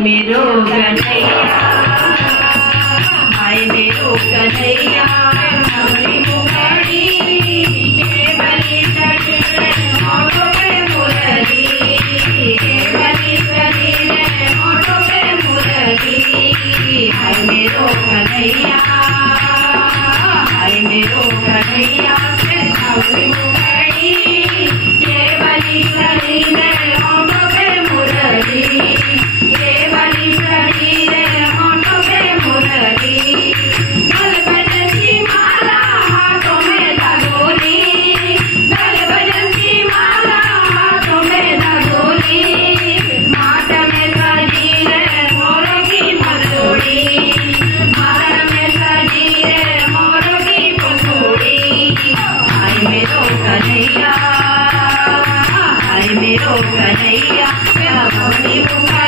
मेरो कन्हैया, हाय मेरो कन्हैया, मोरी मुखड़ी केवली शरीर होठों पे मुरली, केवली शरीर होठों पे मुरली। हाय मेरो कन्हैया, हाय मेरो कन्हैया, मोरी मुखड़ी केवली शरीर होठों पे मुरली, केवली शरीर होठों पे मुरली। दल भजन की माला हाथों में धगोली, दल भजन की माला हाथों में धगोली। माट में सजी रे मोरों की मधुड़ी, माट में सजी रे मोरों की पसुड़ी। हाय मेरो कन्हैया, हाय मेरो कन्हैया, मोरी मुखड़ी